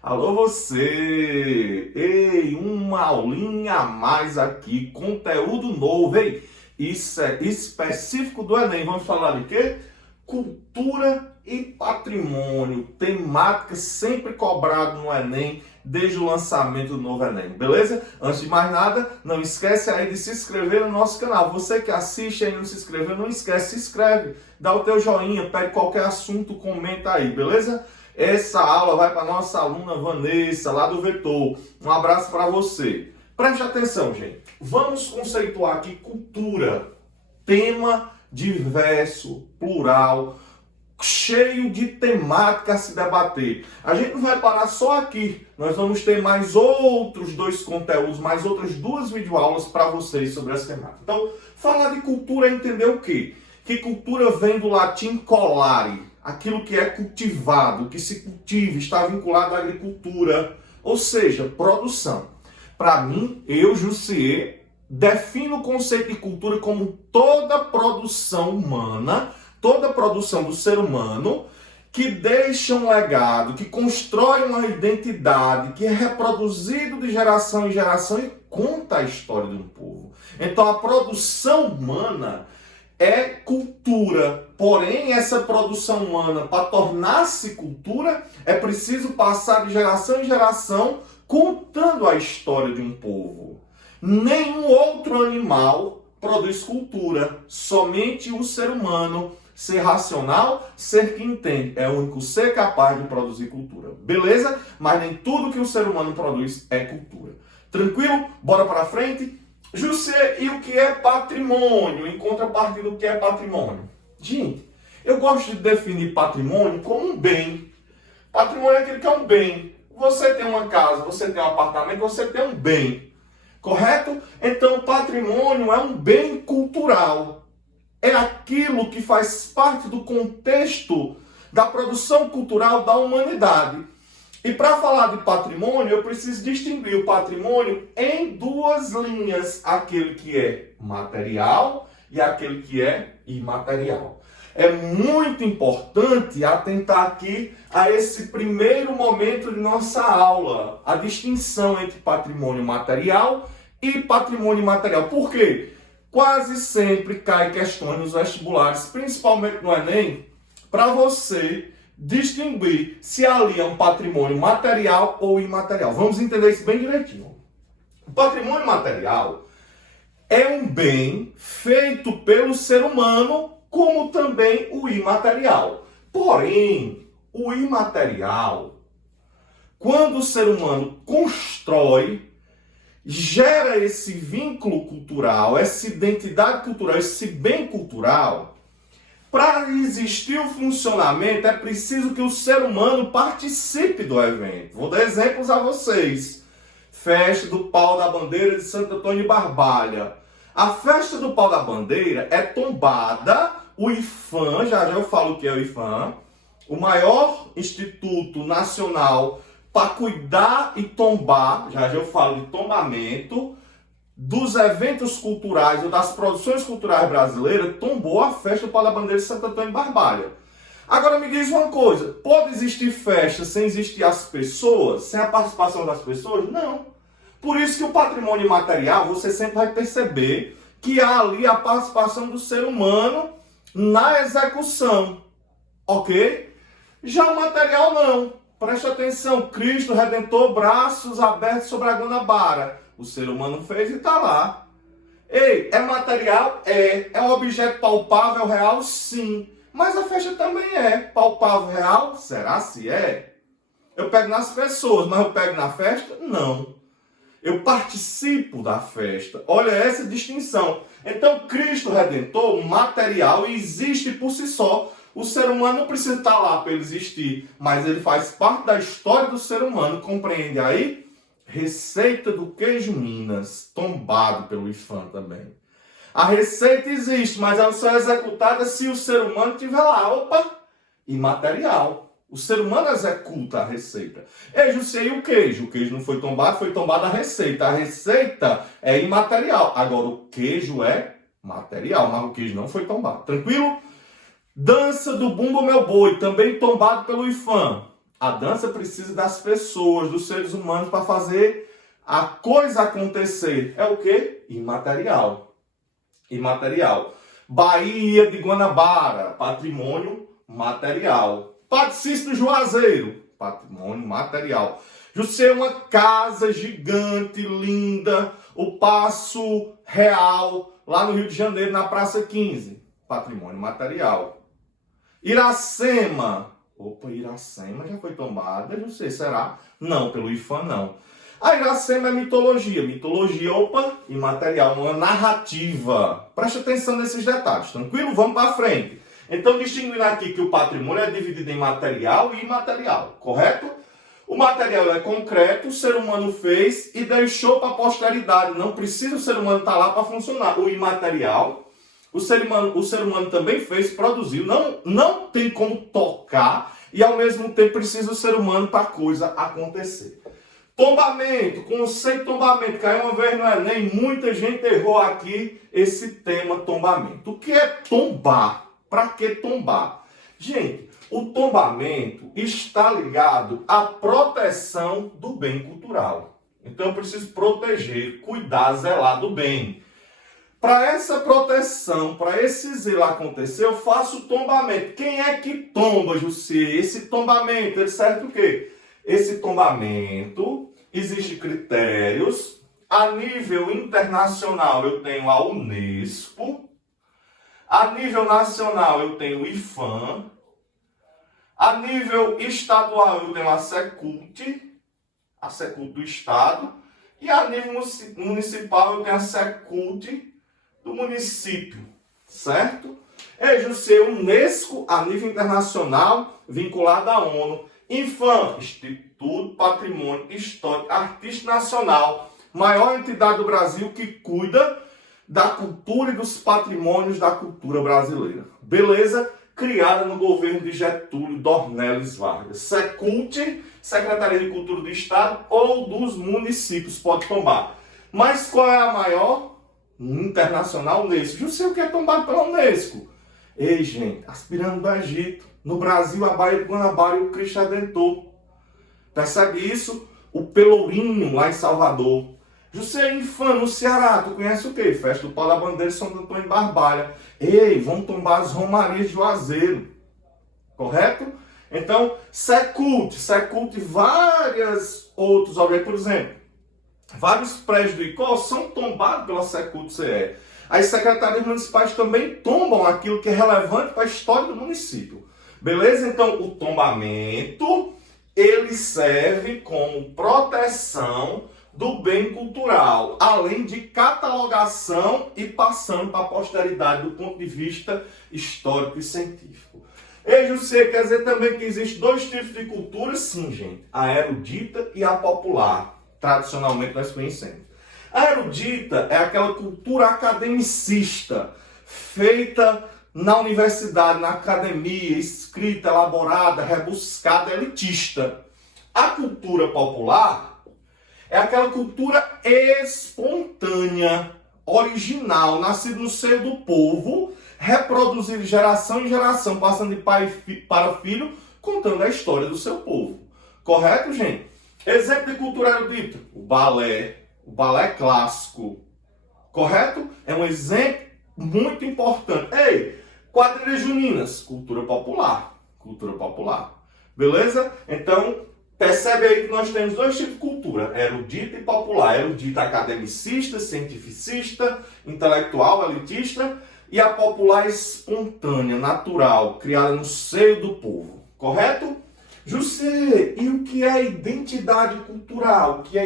Alô você! Ei, uma aulinha a mais aqui, conteúdo novo, hein? Isso é específico do Enem. Vamos falar de quê? Cultura e patrimônio, temática sempre cobrada no Enem, desde o lançamento do novo Enem, beleza? Antes de mais nada, não esquece aí de se inscrever no nosso canal. Você que assiste e não se inscreveu, não esquece, se inscreve, dá o teu joinha, pede qualquer assunto, comenta aí, beleza? Essa aula vai para nossa aluna Vanessa, lá do Vetor. Um abraço para você. Preste atenção, gente. Vamos conceituar aqui cultura. Tema diverso, plural, cheio de temática a se debater. A gente não vai parar só aqui. Nós vamos ter mais outros dois conteúdos, mais outras duas videoaulas para vocês sobre essa temática. Então, falar de cultura é entender o quê? Que cultura vem do latim colare, aquilo que é cultivado, que se cultiva, está vinculado à agricultura, ou seja, produção. Para mim, eu, Jussier, defino o conceito de cultura como toda produção humana, toda produção do ser humano, que deixa um legado, que constrói uma identidade, que é reproduzido de geração em geração e conta a história de um povo. Então, a produção humana é cultura. Porém, essa produção humana, para tornar-se cultura, é preciso passar de geração em geração contando a história de um povo. Nenhum outro animal produz cultura. Somente o ser humano, ser racional, ser que entende. É o único ser capaz de produzir cultura. Beleza? Mas nem tudo que o ser humano produz é cultura. Tranquilo? Bora para frente? Jussier, e o que é patrimônio? Em contrapartida do que é patrimônio? Gente, eu gosto de definir patrimônio como um bem. Patrimônio é aquele que é um bem. Você tem uma casa, você tem um apartamento, você tem um bem. Correto? Então, patrimônio é um bem cultural. É aquilo que faz parte do contexto da produção cultural da humanidade. E para falar de patrimônio, eu preciso distinguir o patrimônio em duas linhas. Aquele que é material e aquele que é imaterial. É muito importante atentar aqui a esse primeiro momento de nossa aula. A distinção entre patrimônio material e patrimônio imaterial. Por quê? Quase sempre cai questões nos vestibulares, principalmente no Enem, para você distinguir se ali é um patrimônio material ou imaterial. Vamos entender isso bem direitinho. O patrimônio material é um bem feito pelo ser humano, como também o imaterial. Porém, o imaterial, quando o ser humano constrói, gera esse vínculo cultural, essa identidade cultural, esse bem cultural. Para existir o funcionamento, é preciso que o ser humano participe do evento. Vou dar exemplos a vocês. Festa do Pau da Bandeira de Santo Antônio de Barbalha. A festa do Pau da Bandeira é tombada, o IPHAN, já eu falo o que é o IPHAN, o maior instituto nacional para cuidar e tombar, já eu falo de tombamento, dos eventos culturais ou das produções culturais brasileiras, tombou a festa do Pau da Bandeira de Santo Antônio de Barbalha. Agora me diz uma coisa, pode existir festa sem existir as pessoas, sem a participação das pessoas? Não. Por isso que o patrimônio imaterial, você sempre vai perceber que há ali a participação do ser humano na execução, ok? Já o material não. Preste atenção, Cristo Redentor, braços abertos sobre a Guanabara. O ser humano fez e está lá. Ei, é material? É. É um objeto palpável, real? Sim. Mas a festa também é palpável, real? Será se é? Eu pego nas pessoas, mas eu pego na festa? Não. Eu participo da festa. Olha essa distinção. Então, Cristo Redentor, material, existe por si só. O ser humano não precisa estar lá para ele existir, mas ele faz parte da história do ser humano. Compreende aí? Receita do queijo Minas, tombado pelo IPHAN também. A receita existe, mas ela só é executada se o ser humano estiver lá. Opa! Imaterial. O ser humano executa a receita. Ei, Jussier, e o queijo? O queijo não foi tombado a receita. A receita é imaterial. Agora, o queijo é material, mas o queijo não foi tombado. Tranquilo? Dança do Bumbo Meu Boi, também tombado pelo IPHAN. A dança precisa das pessoas, dos seres humanos para fazer a coisa acontecer. É o quê? Imaterial. Imaterial. Baía de Guanabara, patrimônio material. Padre Cícero do Juazeiro, patrimônio material. Jussê, uma casa gigante, linda, o Paço Real, lá no Rio de Janeiro, na Praça 15, patrimônio material. Iracema, opa, Iracema já foi tombada, não sei, será? Não, pelo IFAM não. A Iracema é mitologia, opa, imaterial, uma narrativa. Preste atenção nesses detalhes, tranquilo? Vamos para frente. Então, distinguindo aqui que o patrimônio é dividido em material e imaterial, correto? O material é concreto, o ser humano fez e deixou para a posteridade. Não precisa o ser humano estar lá para funcionar. O imaterial, o ser humano também fez, produziu. Não tem como tocar e ao mesmo tempo precisa o ser humano para a coisa acontecer. Tombamento, conceito de tombamento. Caiu uma vez no Enem, muita gente errou aqui esse tema tombamento. O que é tombar? Para que tombar? Gente, o tombamento está ligado à proteção do bem cultural. Então eu preciso proteger, cuidar, zelar do bem. Para essa proteção, para esse zelo acontecer, eu faço o tombamento. Quem é que tomba, Jussê? Esse tombamento, ele serve o quê? Esse tombamento, existem critérios. A nível internacional eu tenho a Unesco. A nível nacional eu tenho o IFAM. A nível estadual eu tenho a Secult do Estado. E a nível municipal eu tenho a Secult do município, certo? É Jussê, Unesco a nível internacional, vinculada à ONU. IFAM, Instituto Patrimônio Histórico Artístico Nacional, maior entidade do Brasil que cuida da cultura e dos patrimônios da cultura brasileira. Beleza? Criada no governo de Getúlio Dornelles Vargas. Secult, Secretaria de Cultura do Estado ou dos municípios, pode tombar. Mas qual é a maior? Internacional, Unesco. Eu sei o que é tombado pela Unesco. Ei, gente, as pirâmides do Egito. No Brasil, a Baía de Guanabara e o Cristo Redentor. Percebe isso? O Pelourinho, lá em Salvador. José Infã, no Ceará, tu conhece o quê? Festa do Pau da Bandeira, São Antônio de Barbalha. Ei, vão tombar as Romarias de Juazeiro. Correto? Então, Secult, várias outros objetos, por exemplo, vários prédios do ICO são tombados pela Secult CE. As secretarias municipais também tombam aquilo que é relevante para a história do município. Beleza? Então, o tombamento, ele serve como proteção do bem cultural, além de catalogação e passando para a posteridade do ponto de vista histórico e científico. E Jussê, quer dizer também que existem dois tipos de cultura? Sim, gente. A erudita e a popular. Tradicionalmente nós conhecemos. A erudita é aquela cultura academicista, feita na universidade, na academia, escrita, elaborada, rebuscada, elitista. A cultura popular é aquela cultura espontânea, original, nascida no seio do povo, reproduzida de geração em geração, passando de pai para filho, contando a história do seu povo. Correto, gente? Exemplo de cultura erudita, o balé clássico. Correto? É um exemplo muito importante. Ei, quadrilhas juninas, cultura popular. Beleza? Então, percebe aí que nós temos dois tipos de cultura, erudita e popular. Erudita academicista, cientificista, intelectual, elitista, e a popular espontânea, natural, criada no seio do povo. Correto? Jussê, e o que é identidade cultural? A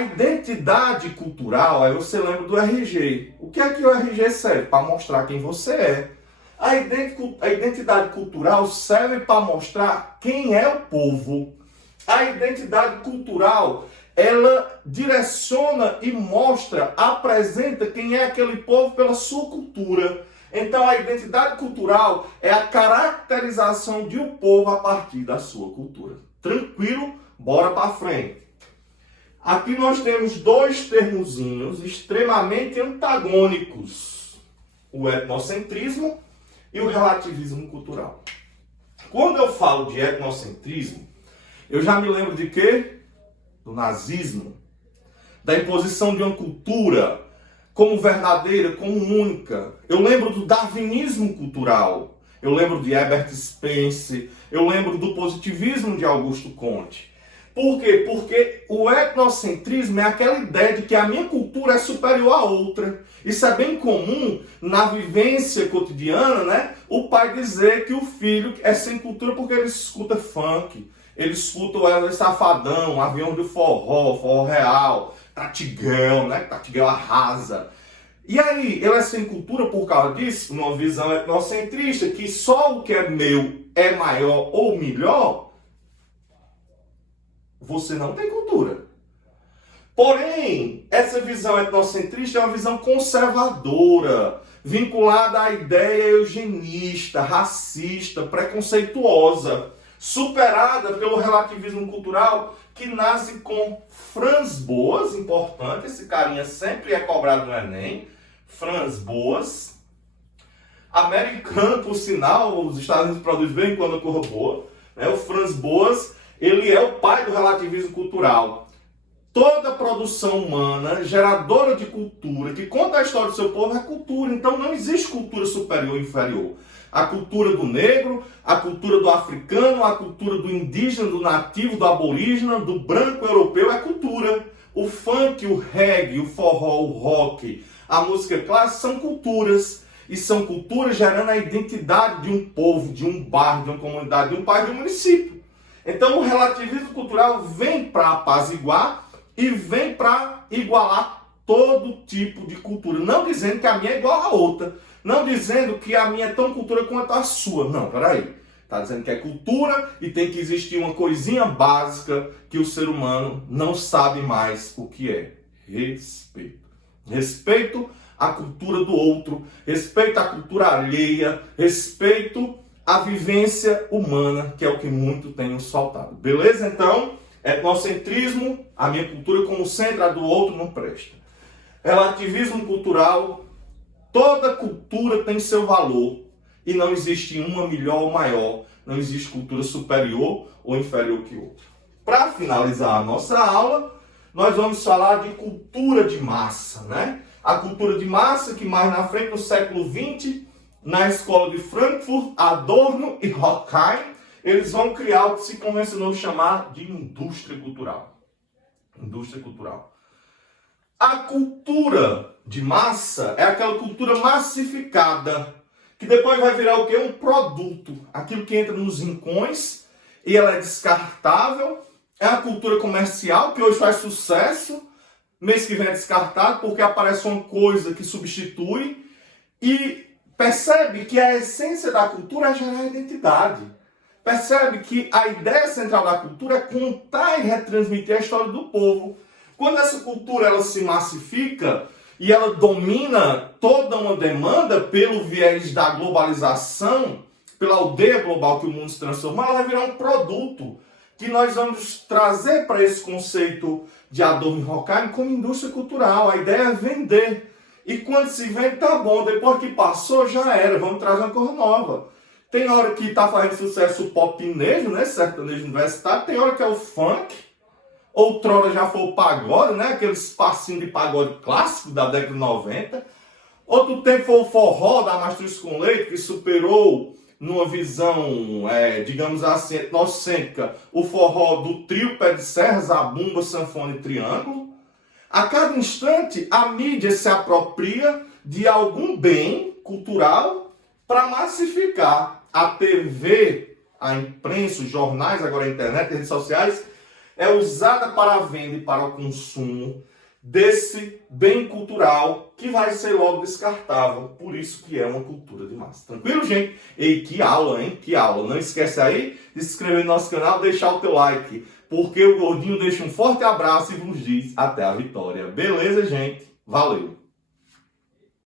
identidade cultural, aí você lembra do RG. O que é que o RG serve? Para mostrar quem você é. A identidade cultural serve para mostrar quem é o povo. A identidade cultural, ela direciona e mostra, apresenta quem é aquele povo pela sua cultura. Então a identidade cultural é a caracterização de um povo a partir da sua cultura. Tranquilo? Bora para frente. Aqui nós temos dois termozinhos extremamente antagônicos. O etnocentrismo e o relativismo cultural. Quando eu falo de etnocentrismo, eu já me lembro de quê? Do nazismo, da imposição de uma cultura como verdadeira, como única. Eu lembro do darwinismo cultural, eu lembro de Herbert Spencer, eu lembro do positivismo de Augusto Comte. Por quê? Porque o etnocentrismo é aquela ideia de que a minha cultura é superior à outra. Isso é bem comum na vivência cotidiana, né? O pai dizer que o filho é sem cultura porque ele escuta funk, ele escuta o Wesley Safadão, Avião do Forró, Forró Real, Tatiguel, né? Tatiguel arrasa. E aí, ele é sem cultura por causa disso? Numa visão etnocentrista, que só o que é meu é maior ou melhor, você não tem cultura. Porém, essa visão etnocentrista é uma visão conservadora, vinculada à ideia eugenista, racista, preconceituosa, superada pelo relativismo cultural que nasce com Franz Boas, importante, esse carinha sempre é cobrado no Enem, Franz Boas, americano, por sinal, os Estados Unidos produzem bem quando a cor boa, né? O Franz Boas, ele é o pai do relativismo cultural. Toda produção humana, geradora de cultura, que conta a história do seu povo, é cultura. Então não existe cultura superior ou inferior. A cultura do negro, a cultura do africano, a cultura do indígena, do nativo, do aborígena, do branco europeu é cultura. O funk, o reggae, o forró, o rock, a música clássica são culturas. E são culturas gerando a identidade de um povo, de um bairro, de uma comunidade, de um país, de um município. Então o relativismo cultural vem para apaziguar e vem para igualar todo tipo de cultura. Não dizendo que a minha é igual à outra. Não dizendo que a minha é tão cultura quanto a sua. Não, peraí. Está dizendo que é cultura e tem que existir uma coisinha básica que o ser humano não sabe mais o que é. Respeito. Respeito à cultura do outro. Respeito à cultura alheia. Respeito à vivência humana, que é o que muito tem nos faltado. Beleza? Então, etnocentrismo, a minha cultura como centro, a do outro não presta. Relativismo cultural, toda cultura tem seu valor e não existe uma melhor ou maior, não existe cultura superior ou inferior que outra. Para finalizar a nossa aula, nós vamos falar de cultura de massa, né? A cultura de massa que mais na frente, no século XX, na escola de Frankfurt, Adorno e Horkheim, eles vão criar o que se convencionou chamar de indústria cultural. Indústria cultural. A cultura de massa é aquela cultura massificada, que depois vai virar o quê? Um produto. Aquilo que entra nos rincões e ela é descartável. É a cultura comercial, que hoje faz sucesso. Mês que vem é descartado porque aparece uma coisa que substitui. E percebe que a essência da cultura é gerar identidade. Percebe que a ideia central da cultura é contar e retransmitir a história do povo. Quando essa cultura ela se massifica e ela domina toda uma demanda pelo viés da globalização, pela aldeia global que o mundo se transformou, ela vai virar um produto que nós vamos trazer para esse conceito de Adorno e Horkheim como indústria cultural. A ideia é vender. E quando se vende, tá bom. Depois que passou, já era. Vamos trazer uma coisa nova. Tem hora que está fazendo sucesso o popnejo, né? Sertanejo universitário. Tem hora que é o funk. Outrora já foi o pagode, né? Aquele espacinho de pagode clássico da década de 90. Outro tempo foi o forró da Mastruz com Leite, que superou numa visão, digamos assim, etnocêntrica, o forró do trio pé de serra, zabumba, sanfona e triângulo. A cada instante, a mídia se apropria de algum bem cultural para massificar. A TV, a imprensa, os jornais, agora a internet, as redes sociais, é usada para a venda e para o consumo desse bem cultural que vai ser logo descartável. Por isso que é uma cultura de massa. Tranquilo, gente? Ei, que aula, hein? Que aula. Não esquece aí de se inscrever no nosso canal, deixar o teu like, porque o Gordinho deixa um forte abraço e vos diz até a vitória. Beleza, gente? Valeu!